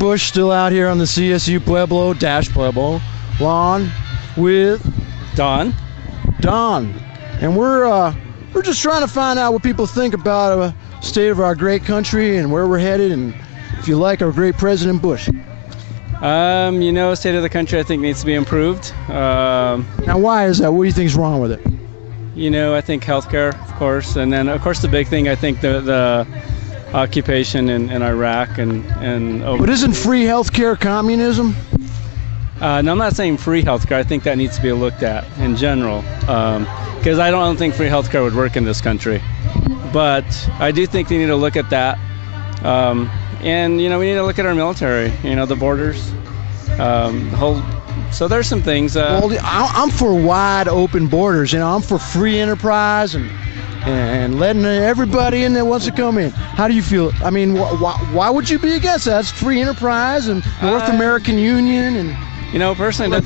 Bush still out here on the CSU Pueblo lawn with Don. And we're just trying to find out what people think about the state of our great country and where we're headed, and if you like our great President Bush. State of the country I think needs to be improved. Now, why is that? What do you think is wrong with it? I think healthcare, of course, and then of course the big thing I think the occupation in Iraq and over. But isn't free healthcare communism? No, I'm not saying free healthcare. I think that needs to be looked at in general, because I don't think free healthcare would work in this country. But I do think they need to look at that, and we need to look at our military. The borders, the whole. So there's some things. Well, I'm for wide open borders. I'm for free enterprise and letting everybody in that wants to come in. How do you feel? I mean, why would you be against that? It's free enterprise and North American Union and. Personally,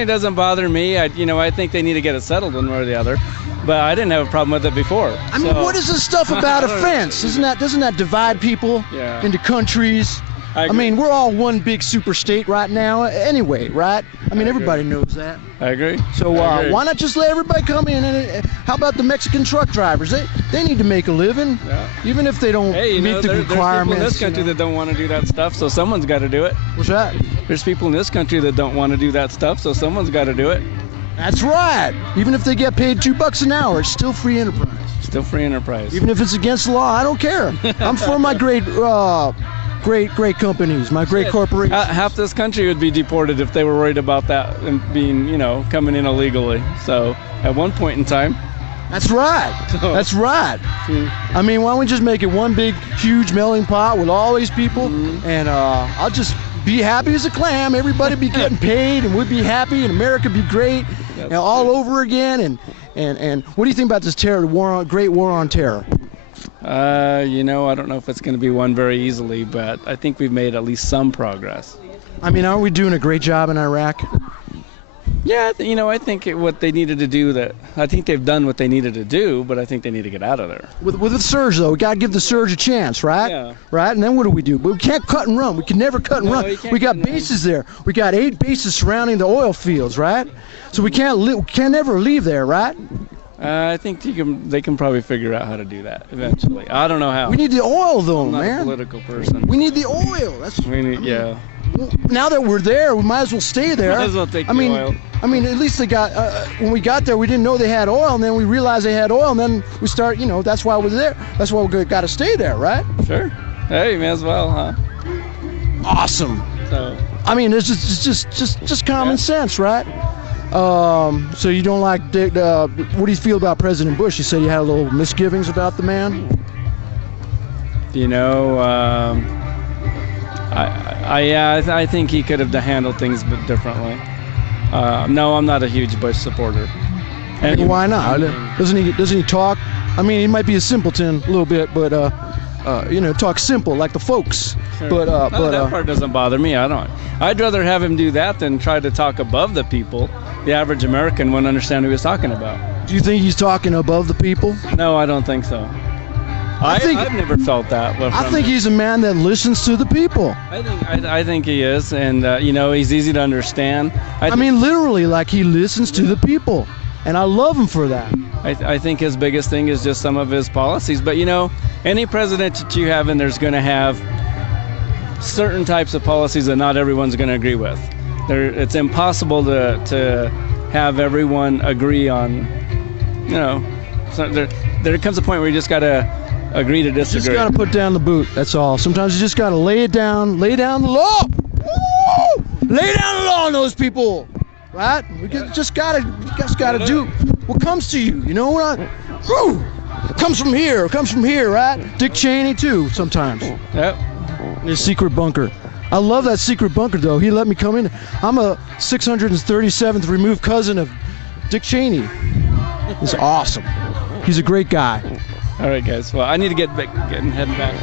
it doesn't bother me. I think they need to get it settled one way or the other. But I didn't have a problem with it before. I mean, what is this stuff about a fence? Doesn't that divide people into countries? I mean, we're all one big super state right now anyway, right? I mean, everybody knows that. I agree. So why not just let everybody come in? And how about the Mexican truck drivers? They need to make a living, even if they don't meet the requirements. There's people in this country that don't want to do that stuff, so someone's got to do it. What's that? There's people in this country that don't want to do that stuff, so someone's got to do it. That's right. Even if they get paid $2 an hour, it's still free enterprise. Still free enterprise. Even if it's against the law, I don't care. I'm for my great companies, my great corporations. Half this country would be deported if they were worried about that and being, coming in illegally. So at one point in time. That's right. That's right. I mean, why don't we just make it one big, huge melting pot with all these people, and I'll just be happy as a clam. Everybody be getting paid, and we'd be happy, and America be great, all over again. And what do you think about this great war on terror? I don't know if it's going to be won very easily, but I think we've made at least some progress. I mean, aren't we doing a great job in Iraq? Yeah, I think what they needed to do, I think they've done what they needed to do, but I think they need to get out of there. With the surge, though, we got to give the surge a chance, right? Yeah. Right? And then what do? But we can't cut and run. We can never cut and run. We got bases there. We got 8 bases surrounding the oil fields, right? So we can't never leave there, right? I think they can probably figure out how to do that eventually. I don't know how. We need the oil, though, man. I'm not a political person. We need the oil. Yeah. Well, now that we're there, we might as well stay there. Might as well take the oil. I mean, at least they got. When we got there, we didn't know they had oil, and then we realized they had oil, and then we start. That's why we're there. That's why we got to stay there, right? Sure. Hey, may as well, huh? Awesome. So. I mean, it's just common sense, right? So you don't like what do you feel about President Bush? You said you had a little misgivings about the man. I think he could have handled things a bit differently. No, I'm not a huge Bush supporter. And why not? Doesn't he talk? I mean, he might be a simpleton a little bit, but talk simple like the folks. Sure. But that part doesn't bother me. I'd rather have him do that than try to talk above the people. The average American wouldn't understand what he was talking about. Do you think he's talking above the people? No, I don't think so. I've never felt that. I think he's a man that listens to the people. I think he is, and he's easy to understand. I mean, literally, like he listens to the people, and I love him for that. I think his biggest thing is just some of his policies. But any president that you have in there's going to have certain types of policies that not everyone's going to agree with. It's impossible to have everyone agree on. So there comes a point where you just got to agree to disagree. You just got to put down the boot. That's all. Sometimes you just got to lay down the law. Woo! Lay down the law on those people, right? You just gotta do what comes to you. You know what? It comes from here. It comes from here, right? Dick Cheney too. Sometimes. Yep. His secret bunker. I love that secret bunker, though. He let me come in. I'm a 637th removed cousin of Dick Cheney. He's awesome. He's a great guy. All right, guys. Well, I need to heading back.